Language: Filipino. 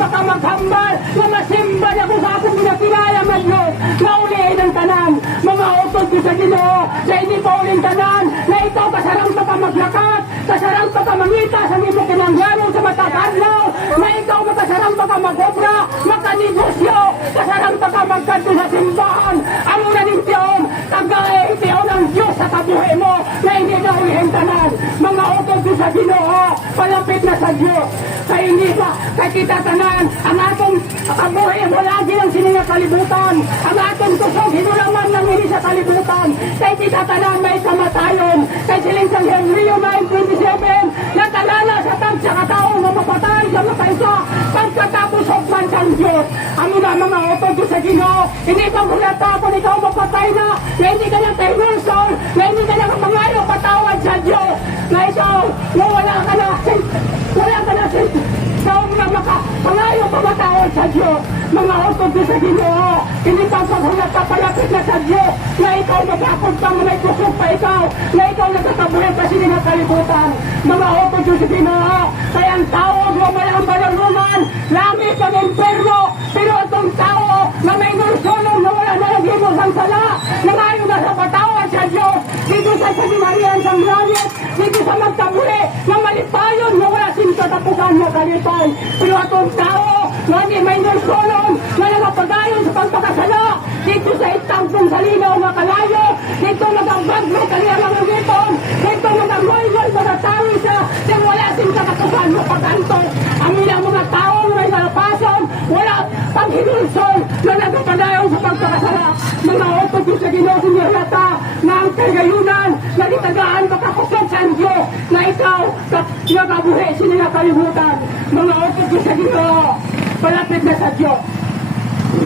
pa ka maghambal, na masimba na kung sa akong ginapilaya man nyo, na ulihin ang tanan, mga utod ko sa Ginoo, na hindi pa uling tanan, na ikaw kasarang pa ka maglakat, kasarang pa ka mangita sa nimo kinanggaro sa matatadlaw, na ikaw makasarang pa ka magobra, makanegosyo, kasarang pa ka magkanto sa simbahan, ang una ng tiyon, kagaya tiyon ang Diyos sa kabuhay mo, na hindi na ulihin tanan, mga utod ko sa Ginoo, palapit na sa Diyos, kaya hindi ba, kaya kita tanan, ang atong kabuhay mo lagi ng sininga kalibutan, ang atong kusog, hinulaman ng hindi sa kalibutan, kaya kita tanan may kamatayon, kaya siling sa Henryo 9:27, natalala sa tagsa katao na mapatay sa makaisa, pagkatapos hukman sa Diyos, ano na mga utod ko sa Ginoo, hindi pa hulata kung ikaw mapatay na hindi ka na tayo na hindi ka na kamangayo patawad sa Diyos, na ikaw, na wala ka na ikaw na makapangayo pamatawad sa Diyos, mga utod ko sa Ginoo, hindi pa paghulata palapit na sa Diyos, na ikaw magkakot pa may kusog pa ikaw, na ikaw nagkakabuhay kasi din ang kalibutan, mga utod ko sa Ginoo, kaya ang tao lumay ang balangunan, langit ang imperno, pero itong tao na may nursunon na wala na nagimos ang sala, na ngayon na sa patawad sa Diyos, dito sa Marian sa langit, dito sa magkabuhi, na malipayon na wala katapusan mo kalipay, pero itong tao na hindi may nursunon, na nangapagayon sa pagpakasala, dito sa itangkong salinaw na kalayo, dito nagambag mo kaniyang mga ngipon, dito nagamoy-moy mga tawi sa wala sing katapusan mo paganto, ang ilang mga tao na may nalapason, wala pang hinulson na nagpapadayon sa pagpakasala, mga utod ko sa Ginoo sinirata na ang kagayunan na ditagaan makakusog sa Diyos na ikaw nakabuhi sinila kalimutan, mga utod ko sa Ginoo palapit na sa Diyos.